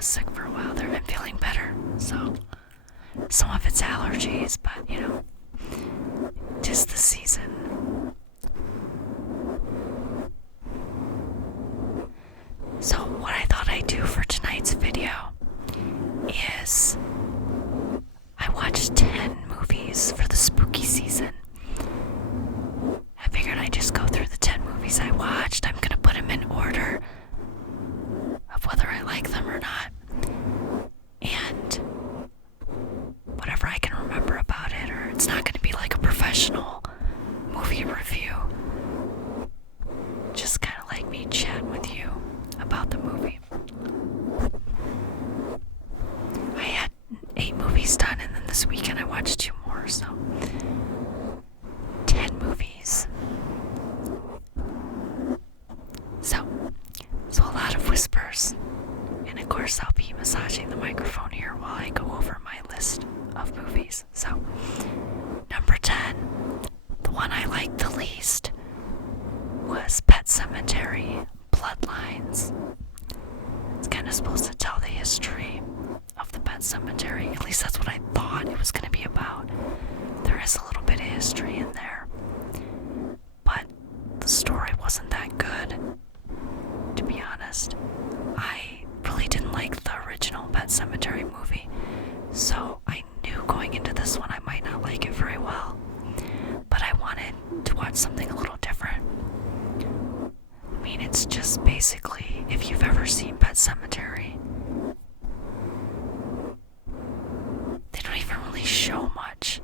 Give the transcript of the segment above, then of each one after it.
was sick for a while there. I'm feeling better, so some of it's allergies, but you know, 'tis the season. So what I thought I'd do for tonight's video is I watched 10 movies for the spooky season. I figured I'd just go through the 10 movies I watched. I'm gonna put them in order of whether I like them or not. And whatever I can remember about it, or it's not gonna be like a professional movie review. Just kind of like me chatting with you about the movie. I had 8 movies done, and then this weekend I watched 2 more, so 10 movies. So a lot of whispers, and of course I'll be massaging the microphone here while I go over my list of movies. So, number 10, the one I liked the least, was Pet Sematary: Bloodlines. It's kind of supposed to tell the history of the Pet Sematary. At least that's what I thought it was going to be about. There is a little bit of history in there, but the story wasn't that good, to be honest. I really didn't like the original Pet Sematary movie, so I knew going into this one I might not like it very well. But I wanted to watch something a little different. I mean, it's just basically, if you've ever seen Pet Sematary, they don't even really show much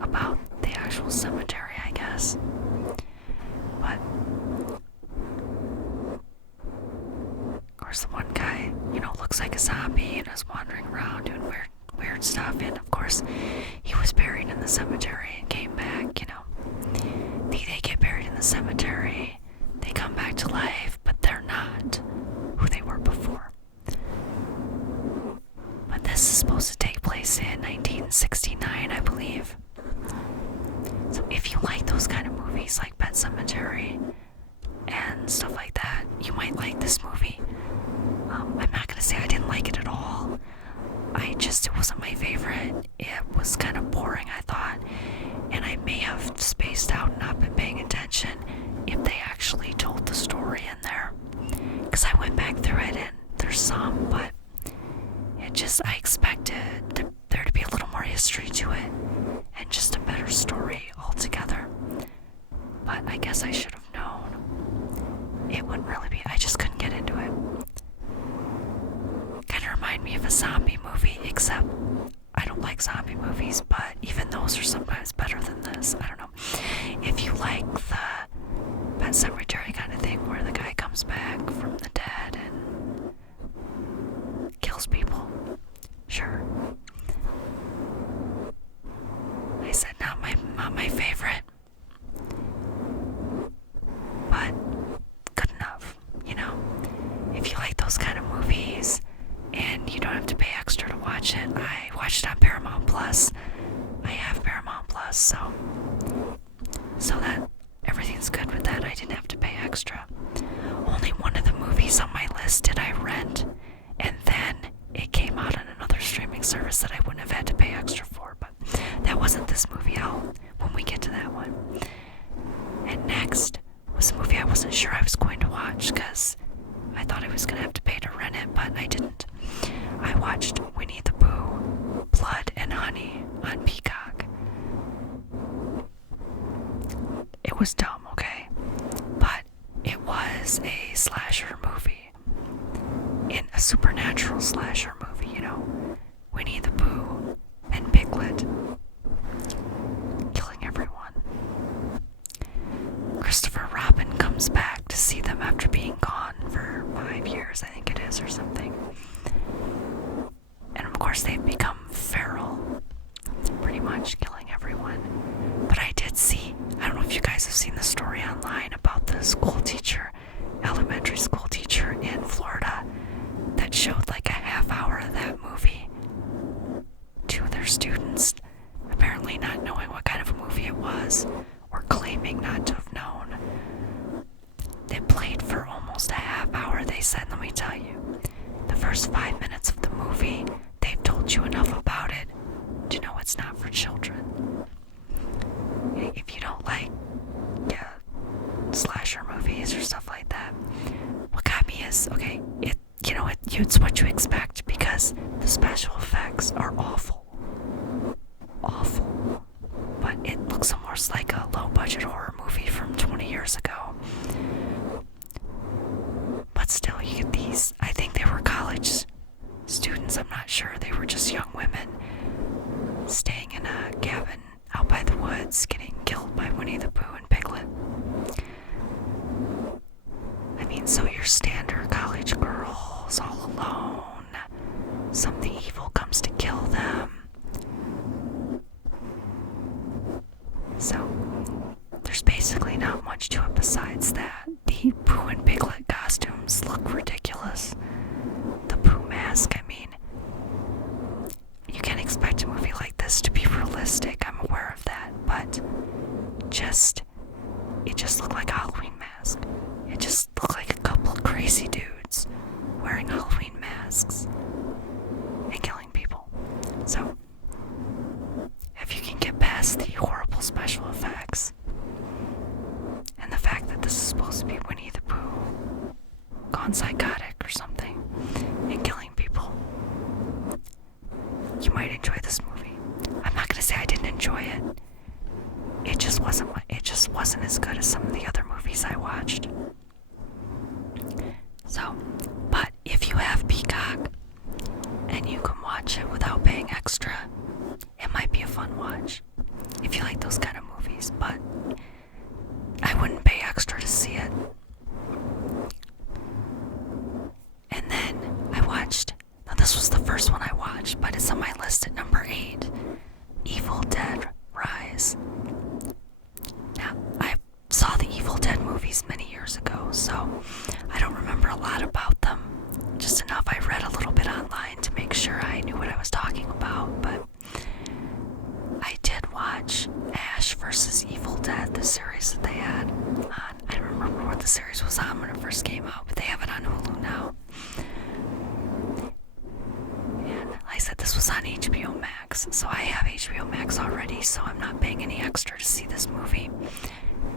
about the actual cemetery, I guess. But of course the one guy, looks like a zombie and is wandering around doing weird stuff, and of course he was buried in the cemetery and came back. They get buried in the cemetery, they come back to life, but they're not who they were before. But this is supposed to take place in 1969, I believe. So if you like those kind of movies like Pet Sematary and stuff like that, you might like this movie. I'm not gonna say I didn't like it at all. It wasn't my favorite. It was kind of boring, I thought, and I may have spaced out and not been paying attention if they actually told the story in there. Because I went back through it and there's some, but I expected there to be a little more history to it and just a better story altogether. But I guess I should have known it wouldn't really be. I just couldn't get into it. Kind of remind me of a zombie movie, except I don't like zombie movies, but even those are sometimes better than this. I don't know. If you like the Pet Sematary kind of thing where the guy comes back from the dead and kills people, sure. I said not my favorite, but good enough, If you like those kind of movies and you don't have to pay extra to watch it, I watched it on Paramount Plus. I have Paramount Plus, so that everything's good with that. I didn't have to pay extra. Only one of the movies on my list did I rent, and then it came out on another streaming service that I wouldn't have had to pay extra for, but that wasn't this movie. When we get to that one. And next was a movie I wasn't sure I was going to watch because I thought I was going to have to pay to rent it, but I didn't. I watched Winnie the Pooh, Blood and Honey on Peacock. It was dumb, okay? But it was a slasher movie. In a supernatural slasher movie, Winnie the Pooh and Piglet killing everyone. Christopher Robin comes back to see them after being gone for 5 years, I think it is, or something. And of course they've become feral, pretty much killing everyone. But I did see, I don't know if you guys have seen the story online about the elementary school teacher in Florida that showed like a half hour of that movie to their students, apparently not knowing what kind of a movie it was, or claiming not to have known. They played for almost a half hour, they said. Let me tell you, the first 5 minutes of the movie, they've told you enough about it to know it's not for children. If you don't like slasher movies or stuff like that, what got me is, okay, it's what you expect because the special effects are awful. Awful. But it looks almost like a low-budget horror movie from 20 years ago. But still, you get these, I think they were college students, I'm not sure. They were just young women staying in a cabin out by the woods, getting killed by Winnie the Pooh and Piglet. I mean, so your standard college girls all alone. Something evil comes to kill them. So, there's basically not much to it besides that. The Pooh and Piglet costumes look ridiculous. The Pooh mask, I mean, you can't expect a movie like this to be realistic, I'm aware of that, but it just looked like a Halloween mask. It just looked like a couple of crazy dudes wearing Halloween masks and killing people. So, if you can get past the horrible special effects and the fact that this is supposed to be Winnie the Pooh gone psychotic or something and killing people, you might enjoy this movie. I'm not gonna say I didn't enjoy it. It just wasn't as good as some of the other movies I watched. So, but if you have Peacock and you can watch it without paying extra, it might be a fun watch if you like those kind of movies, but I wouldn't pay extra to see it. And then I watched, now this was the first one I watched, but it's on my list at number 8, Evil Dead Rise. Now, I saw the Evil Dead movies many years ago, so I don't remember a lot about them. Just enough I read a little bit online to make sure I knew what I was talking about, but I did watch Ash vs. Evil Dead, the series that they had on. I don't remember what the series was on when it first came out, but they have it on Hulu now. And like I said, this was on HBO Max, so I have HBO Max already, so I'm not paying any extra to see this movie.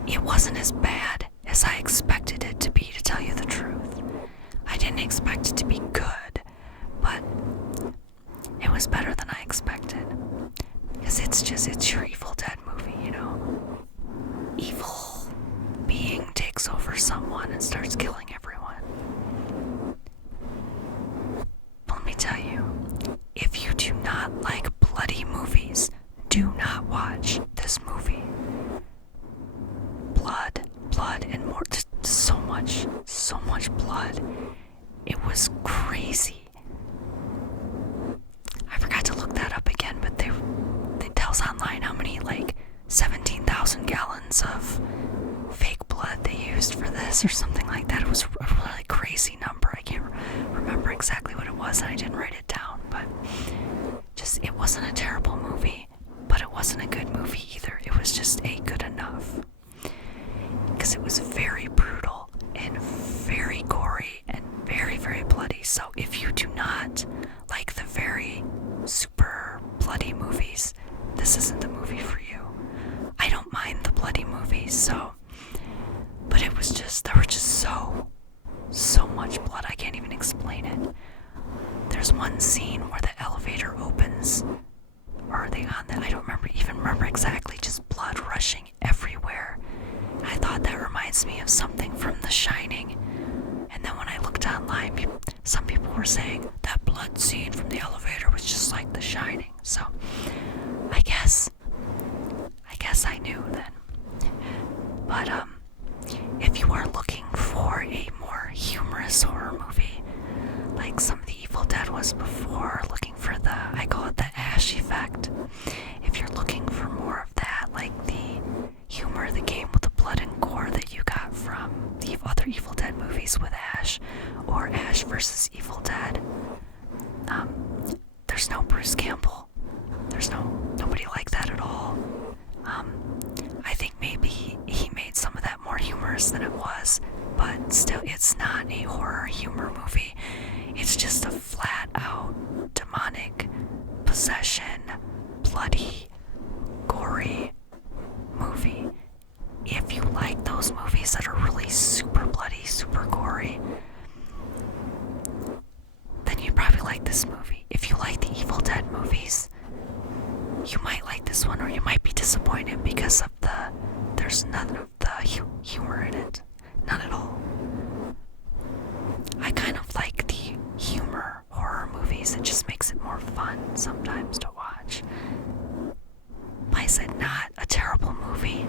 It wasn't as bad as I expected it to be, to tell you the truth. I didn't expect it to be good, but it was better than I expected. Because it's your Evil Dead movie, you know? Evil being takes over someone and starts killing everyone. Let me tell you, if you do not like bloody movies, do not watch this movie. Blood, and more. Just so much blood. It was crazy. I forgot to look that up again, but they tells online how many, like, 17,000 gallons of fake blood they used for this or something like that. It was a really crazy number. I can't remember exactly what it was, and I didn't write it down, but just, it wasn't a terrible movie, but it wasn't a good movie either. It was just a good enough. Because it was very brutal and very gory and very, very bloody. So if you do not like the very super bloody movies, this isn't the movie for you. I don't mind the bloody movies, so, but it was just, there was just so much blood, I can't even explain it. There's one scene where the elevator opens, or are they on that? I don't even remember exactly, just blood rushing everywhere. I thought that reminds me of something from The Shining. And then when I looked online, some people were saying that blood scene from the elevator was just like The Shining. So, I guess I knew then. But, if you are looking for a more humorous horror movie, like some of the Evil Dead was before, looking for I call it the Ash effect. If you're looking for more of that, like the humor, the game with the blood and gore that you got from the other Evil Dead movies with Ash, or Ash vs. Evil Dead, there's no Bruce Campbell. There's nobody like that at all. I think maybe he made some of that more humorous than it was, but still, it's not a horror humor movie. It's just a flat out demonic, possession, bloody, gory movie. If you like those movies that are really super bloody, super gory, then you'd probably like this movie. If you like the Evil Dead movies, you might like this one, or you might be disappointed because of there's none of the humor in it. None at all. I kind of like the humor horror movies. It just makes it more fun sometimes to watch. But I said not a terrible movie.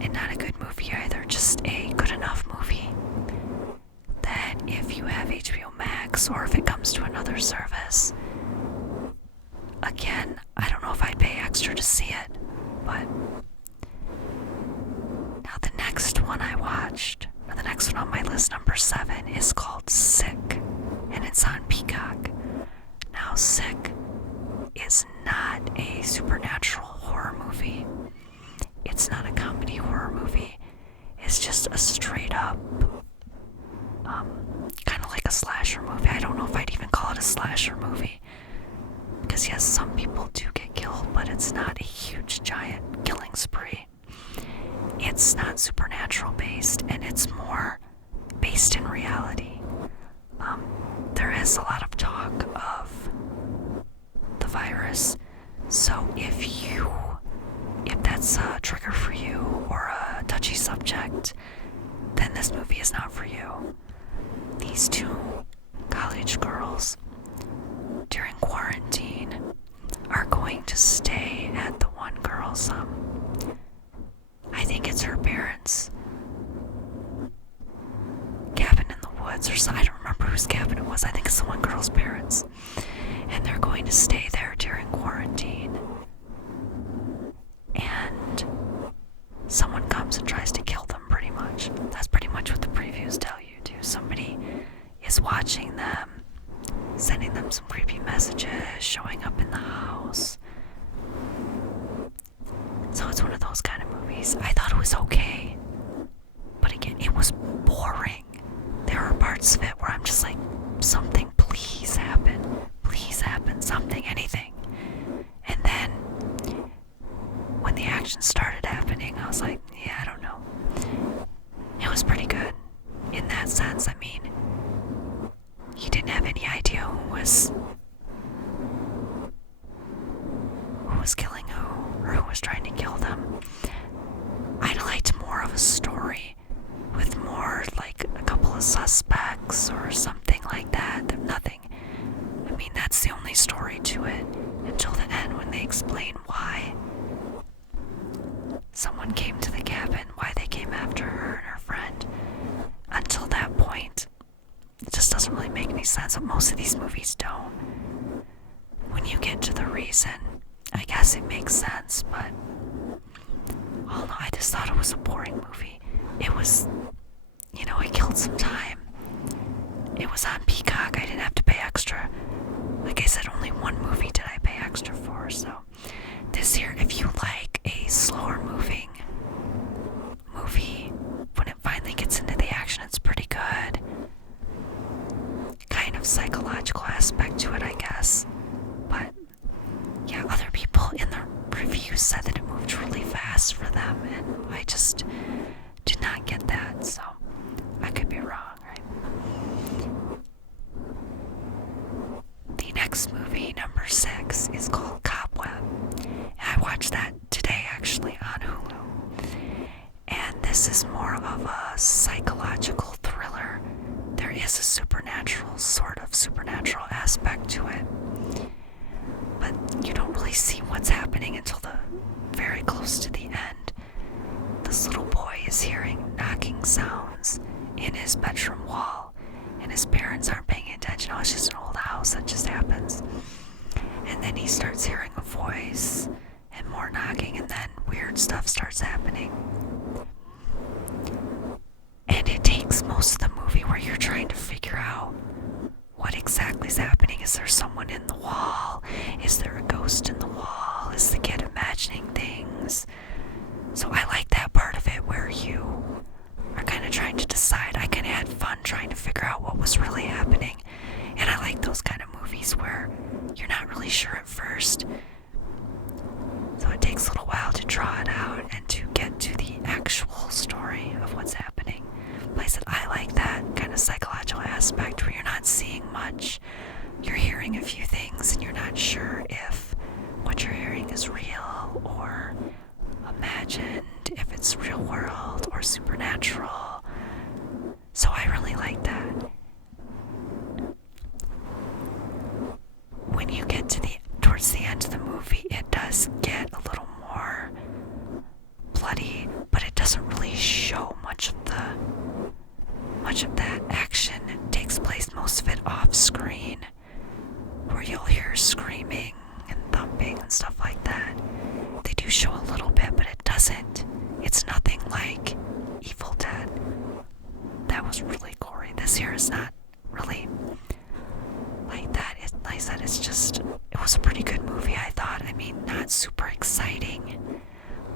And not a good movie either. Just a good enough movie that if you have HBO Max or if it comes to another service, again, I don't know if I'd pay extra to see it, but now the next one I watched, or the next one on my list, number 7, is called Sick, and it's on Peacock. Now, Sick is not a supernatural horror movie. It's not a comedy horror movie. It's just a straight up, kind of like a slasher movie. I don't know if I'd even call it a slasher movie. Because yes, some people do get killed, but it's not a huge, giant killing spree. It's not supernatural based, and it's more based in reality. There is a lot of talk of the virus, so if that's a trigger for you or a touchy subject, then this movie is not for you. These 2 college girls during quarantine are going to stay at the one girl's, I think it's her parents' cabin in the woods, or something. I don't remember whose cabin it was. I think it's the one girl's parents. And they're going to stay there during quarantine. And someone comes and tries to kill them, pretty much. That's pretty much what the previews tell you, too. Somebody is watching them, sending them some creepy messages, showing up in the house. So it's one of those kind of movies. I thought it was okay, but again, it was boring. There are parts of it where I'm just like, something please happen, something, anything. And then when the action started happening, I was like, yeah, I don't know. It was pretty good in that sense. I mean, you didn't have any idea who was killing who, or who was trying to kill them. I'd liked more of a story with more like a couple of suspects or something like that. Nothing. I mean, that's the only story to it until the end when they explain why someone came to the cabin, why they came after her and her friend. Until that point, it just doesn't really make any sense. But most of these movies don't. When you get to the reason, I guess it makes sense, but oh no, I just thought it was a boring movie. It was, it killed some time. It was on Peacock. I didn't have to pay extra. Like I said, only one movie did I pay extra for, so this year, if you like a slower moving movie, when it finally gets into the action, it's pretty good. Kind of psychological aspect to it, I guess. But yeah, other people in the reviews said that it moved really fast for them, and I just did not get that, so I could be wrong, right? The next movie, number 6, is called Cobweb. And I watched that today, actually, on Hulu. And this is more of a psychological thriller. There is a sort of supernatural aspect to it. But you don't really see what's happening until very close to the end. This little boy is hearing knocking sounds in his bedroom wall, and his parents aren't paying attention. Oh, it's just an old house, that just happens. And then he starts hearing a voice and more knocking, and then weird stuff starts happening. And it takes most of the movie where you're trying to figure out what exactly is happening. Is there someone in the wall? Is there a ghost in the wall? Is the kid imagining things? So I like that part of it where you are kind of trying to decide. I kind of had fun trying to figure out what was really happening. And I like those kind of movies where much. You're hearing a few things and you're not sure if what you're hearing is real or imagined, if it's real world or supernatural. So I really like that. When you get towards the end of the movie, it does get a little more bloody, but it doesn't really show much of that action. It takes place, most of it off screen, where you'll hear screaming and thumping and stuff like that. They do show a little bit, but it's nothing like Evil Dead. That was really gory. This here is not really like that. Like I said, it was a pretty good movie, I thought. I mean, not super exciting,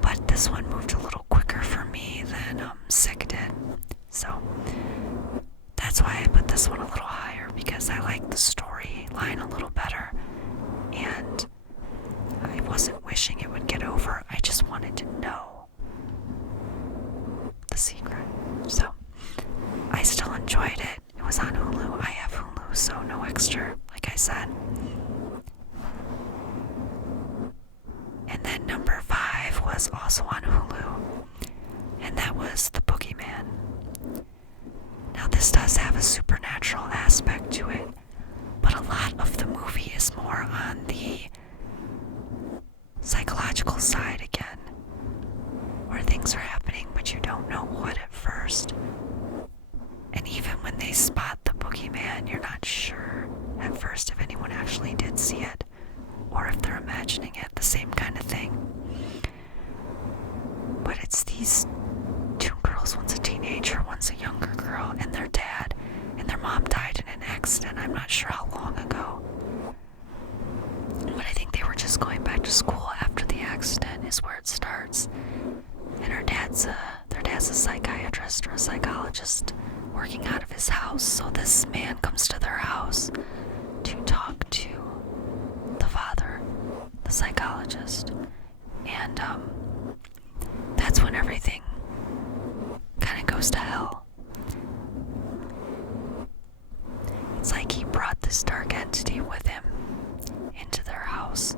but this one moved a little quicker for me than Sick did. So that's why I put this one a little higher, because I like the storyline a little better, and I wasn't wishing it would get over. I just wanted to know the secret. So I still enjoyed it. It was on Hulu. I have Hulu, so no extra, like I said. And then number 5 was also on Hulu, and that was The Boogeyman. Now this does have a supernatural aspect to it, but a lot of the movie is more on the psychological side again, where things are happening but you don't know what at first. And even when they spot the boogeyman, you're not sure at first if anyone actually did see it or if they're imagining it, the same kind of thing. But it's these two girls, one's a teenager, one's a younger girl, and their dad and their mom died in an accident. I'm not sure how long ago, but I think they were just going back to school after the accident is where it starts. And their dad's a psychiatrist or a psychologist working out of his house. So this man comes to their house to talk to the father, the psychologist. And that's when everything kind of goes to hell. It's like he brought this dark entity with him into their house.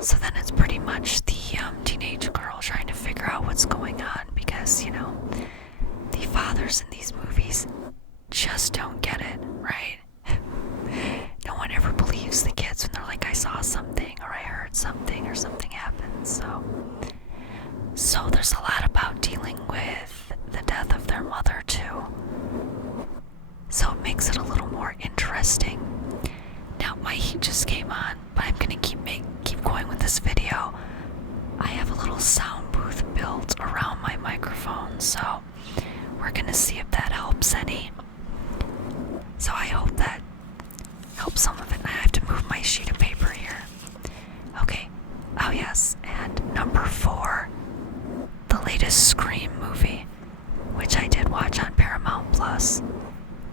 So then it's pretty much the teenage girl trying to figure out what's going on, because, the fathers in these movies just don't get it, right? No one ever believes the kids when they're like, I saw something, or I heard something, or something happened. So there's a lot about dealing with the death of their mother too. So it makes it a little more interesting. Now my heat just came on, but I'm gonna keep going with this video. I have a little sound booth built around my microphone, so we're gonna see if that helps any. So I hope that helps some of it. I have to move my sheet of paper here. Okay. Oh yes, and number 4, the latest Scream movie, which I did watch on Paramount Plus.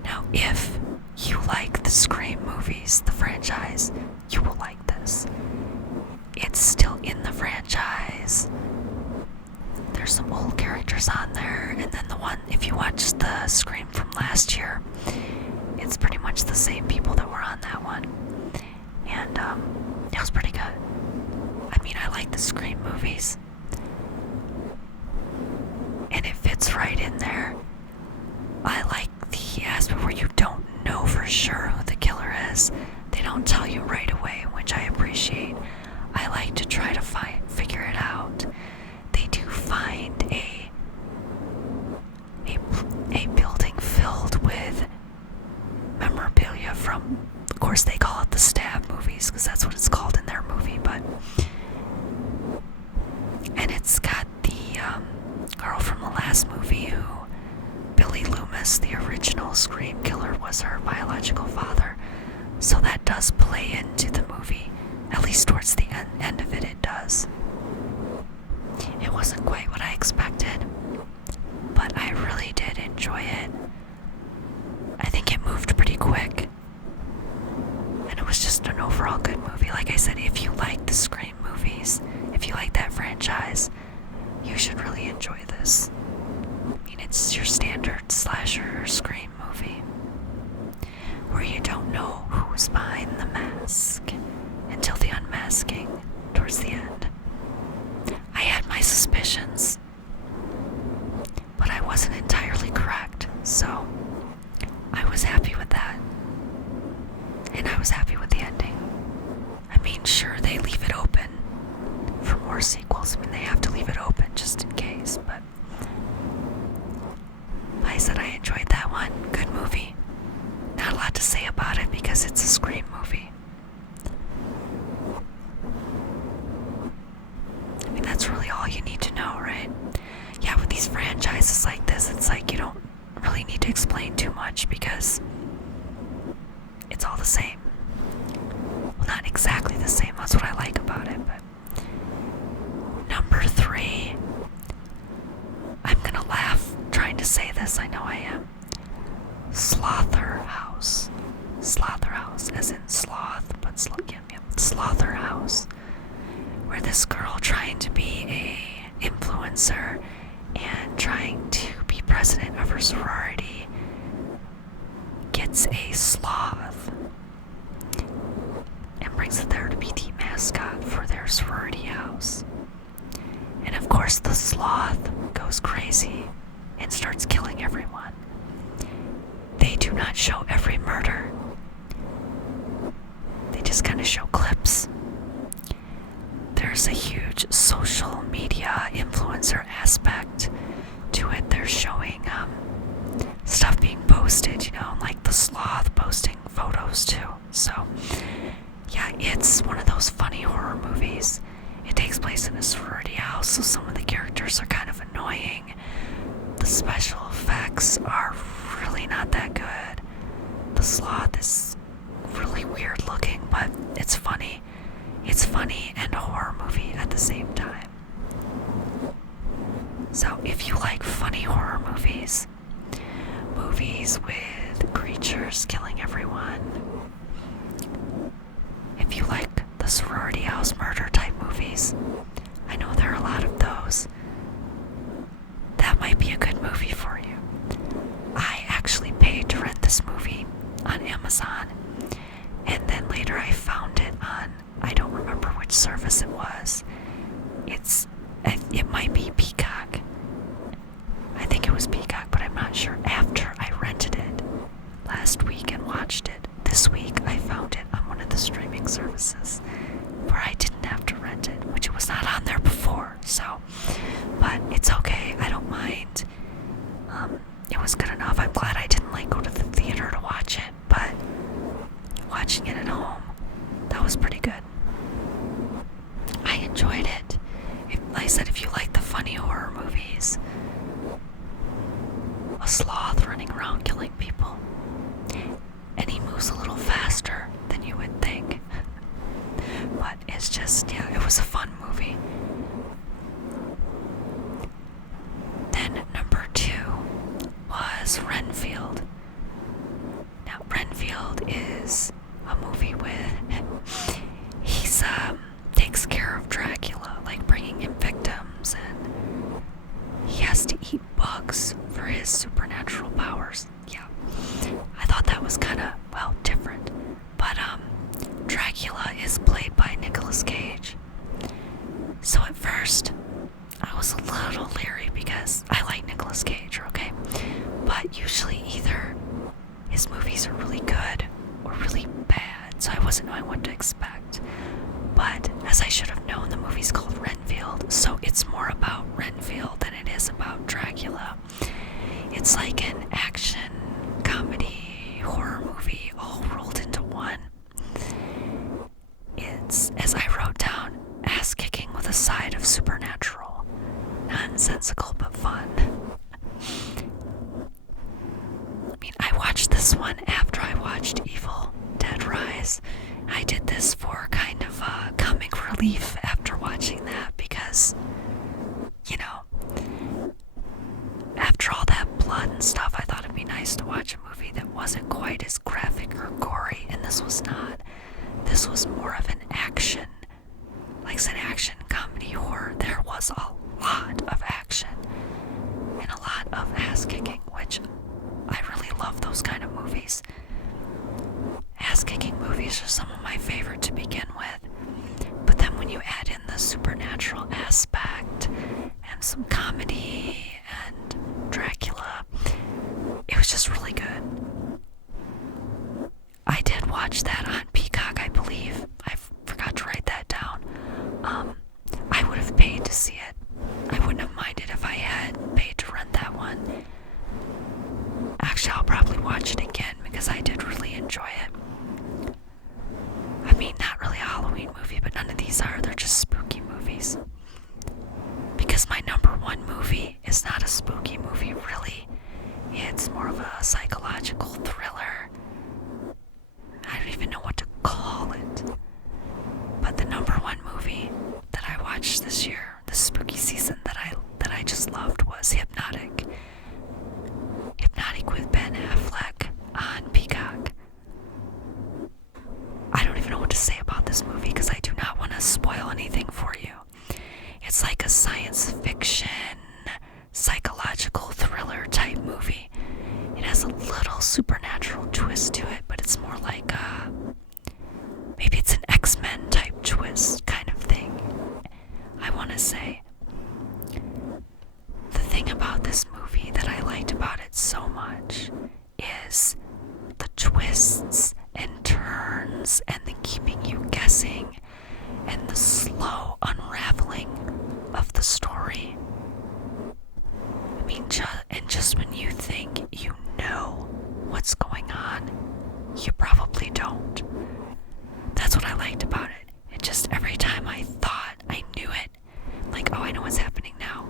Now, if you like the Scream movies, the franchise, you will like this. It's still in the franchise. There's some old characters on there, and then the one, if you watch the Scream from last year, it's pretty much the same people that were on that one. And it was pretty good. I mean, I like the Scream movies, and it fits right in there. I like the aspect where you don't know for sure who the killer is. They don't tell you right away, which I appreciate. I like to try to figure it out. They do find a building filled with memorabilia from, of course they call it the Stab movies, because that's what it's called in their movie, and it's got the girl from the last movie who, Billy Loomis, the original Scream killer, was her biological father. So that does play into the movie. At least towards the end of it, it does. It wasn't quite what I expected, but I really did enjoy it. I think it moved pretty quick, and it was just an overall good movie. Like I said, if you like the Scream movies, if you like that franchise, you should really enjoy this. I mean, it's your standard slasher Scream movie. know who's behind the mask until the unmasking towards the end. I had my suspicions, but I wasn't entirely correct, so I was happy with that. And I was happy with the ending. I mean, sure, they leave it open for more sequels. I mean, they have to leave it open just in case, but I said I enjoyed that one. Good movie. Not a lot to say about it because it's a Scream movie. I mean, that's really all you need to know, right? Yeah, with these franchises like this, it's like you don't really need to explain too much because it's all the same. Well, not exactly the same, that's what I like about it, but number 3, I'm gonna laugh trying to say this, I know I am. Slaughterhouse. Slaughterhouse, as in sloth, but Slaughterhouse. Where this girl trying to be a influencer and trying to be president of her sorority gets a sloth and brings it there to be the mascot for their sorority house. And of course the sloth goes crazy and starts killing everyone. They do not show every murder. They just kind of show clips. There's a huge social media influencer aspect to it. They're showing stuff being posted, you know, like the sloth posting photos too. So, yeah, it's one of those funny horror movies. It takes place in a sorority house, so some of the characters are kind of annoying. The special effects are really not that good. The sloth is really weird looking, but it's funny. It's funny and a horror movie at the same time. So if you like funny horror movies, movies with creatures killing everyone, if you like the sorority house murder type movies, I know there are a lot of those, that might be a good movie for you. I actually paid to rent this movie on Amazon, and then later I found it on, I don't remember which service it was. It might be Peacock. I think it was Peacock, but I'm not sure. After I rented it last week and watched it, this week I found it on one of the streaming services where I didn't have to rent it, which it was not on there before, so, but it's okay, I don't mind. It was good enough. I'm glad I didn't go to the theater to watch it, but watching it at home, that was pretty good. I enjoyed it. Like I said, if you like the funny horror movies, a sloth running around killing people, and he moves a little faster than you would think. But it's just, yeah, it was a fun movie. Then number 2 was Renfield. Now, Renfield is a movie with, he's, takes care of Dracula, like bringing him victims, and he has to eat bugs for his supernatural powers. Yeah, I thought that was kind of, well, different. But, Dracula is played by Nicolas Cage. So at first, I was a little leery because I like Nicolas Cage, okay? But usually either his movies are really good or really bad, so I wasn't knowing what to expect. But as I should have known, the movie's called Renfield, so it's more about Renfield than it is about Dracula. It's like an action, comedy, horror movie all rolled into one. It's, as I wrote down, ass-kicking with a side of supernatural. Nonsensical but fun. I mean, I watched this one after I watched Evil Dead Rise. I did this for kind of comic relief after watching that because, you know, after all that blood and stuff, I thought it'd be nice to watch a movie that wasn't quite as graphic or gory, and this was not. This was more of an action, like I said, action, comedy, horror. There was a lot of action and a lot of ass kicking, which I really love those kind of movies. ass-kicking movies are some of my favorite to begin with. But then when you add in the supernatural aspect and some comedy and Dracula, it was just really good. I did watch that on Peacock, I believe. I forgot to write that down. I would have paid to see it. I wouldn't have minded if I had paid to rent that one. Actually, I'll probably watch it again because I did really enjoy it. I mean, not really a Halloween movie, but none of these are. They're just spooky movies. Because my number one movie is not a spooky movie, really. It's more of a psychological thriller. I don't even know what to call it. But the number one movie that I watched this year, this spooky season that I just loved, was Hypnotic. Hypnotic with Ben Affleck on Peacock. I don't even know what to say about this movie because I do not want to spoil anything for you. It's like a science fiction, psychological thriller type movie. It has a little supernatural twist to it, but it's more like maybe it's an X-Men type twist kind of thing, I want to say. The thing about this movie that I liked about it so much is the twists and turns and the keeping you guessing and the slow unraveling of the story. I mean, just when you think you know what's going on, you probably don't. That's what I liked about it. It just, every time I thought I knew it, like, oh, I know what's happening now,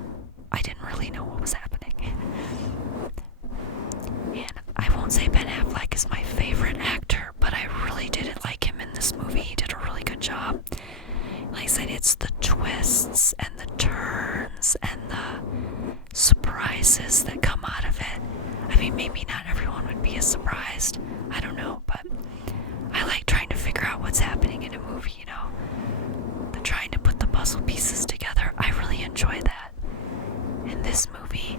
I didn't really know what was happening. And I won't say Ben Affleck is my favorite actor, but I really didn't like him in this movie. He did a really good job. Like I said, it's the twists and the turns and the surprises that come out of it. I mean, maybe not everyone would be as surprised. I don't know, but I like trying to figure out what's happening in a movie, you know? The trying to put the puzzle pieces together. I really enjoy that. In this movie,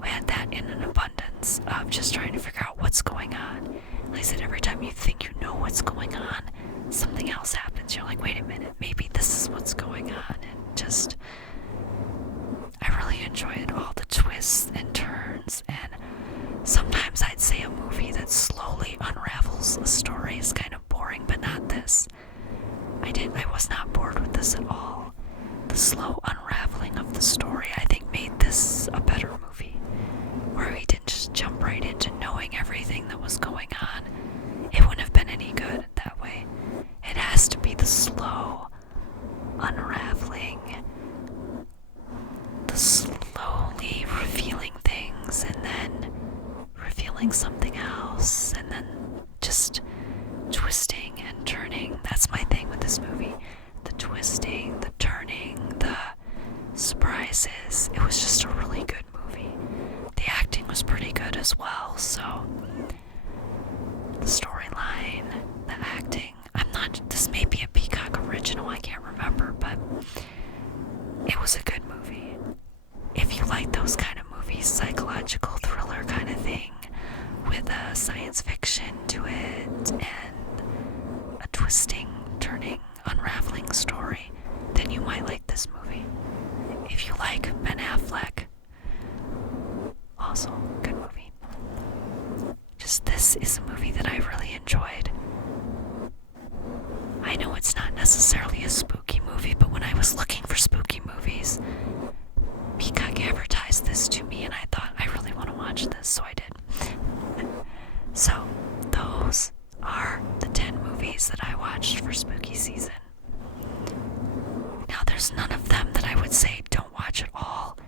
we had that in an abundance of just trying to figure out what's going on. Like I said, every time you think you know what's going on, something else happens. You're like, wait a minute, maybe this is what's going on. And just, I really enjoyed all the twists and turns. And sometimes I'd say a movie that slowly unravels a story is kind of boring, but not this. I was not bored with this at all. The slow unraveling of the story, I think, made this a better movie. Where we didn't just jump right into knowing everything that was going on. It wouldn't have been any good that way. It has to be the slow unraveling, the slowly revealing things, and then revealing something else, and then just twisting and turning. That's my thing with this movie. The twisting, the turning, the surprises. It was just a really good movie. The acting was pretty good as well, so the storyline, the acting. This may be a Peacock original, I can't remember, but it was a good movie. If you like those kind of movies, psychological thriller kind of thing, with a science fiction to it, and a twisting, turning, unraveling story, then you might like this movie. If you like Ben Affleck, also good movie. Just this is a movie that I really enjoyed. I know it's not necessarily a spooky movie, but when I was looking for spooky movies, Peacock advertised this to me and I thought, I really want to watch this, so I did. So, those are the 10 movies that I watched for spooky season. Now, there's none of them that I would say don't watch at all.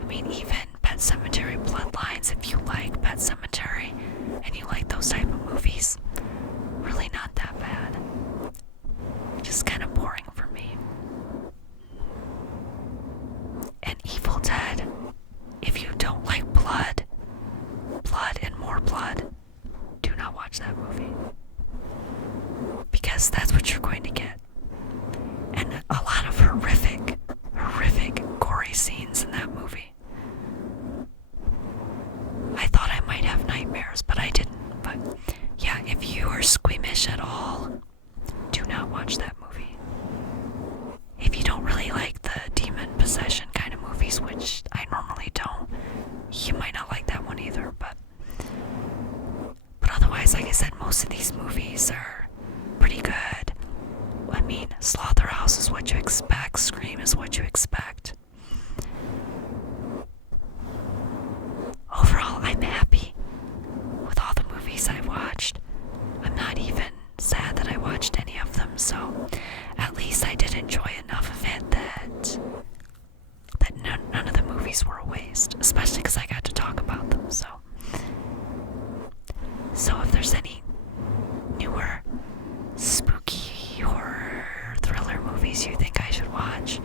I mean, even Pet Sematary Bloodlines, if you like Pet Sematary and you like those type of movies, really not that bad. Just kind of boring for me. And Evil Dead, if you don't like blood and more blood, do not watch that movie. Because that's what you're going to get. And a lot of horrific, gory scenes in that movie. I thought I might have nightmares, but I didn't. But yeah, if you squeamish at all, do not watch that movie. If you don't really like the demon possession kind of movies, which I normally don't, you might not like that one either, but otherwise, like I said, most of these movies are pretty good. I mean, Slaughterhouse is what you expect, Scream is what you expect. Overall, I'm happy with all the movies I watched. I'm not even sad that I watched any of them, so at least I did enjoy enough of it that none of the movies were a waste, especially because I got to talk about them. So if there's any newer spooky horror thriller movies you think I should watch,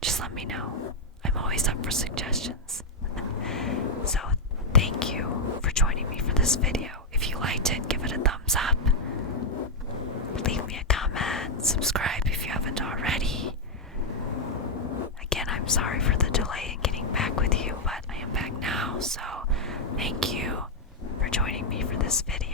just let me know. I'm always up for suggestions. So thank you for joining me for this video. If you liked it, give it a thumbs up. Leave me a comment. Subscribe if you haven't already. Again, I'm sorry for the delay in getting back with you, but I am back now. So thank you for joining me for this video.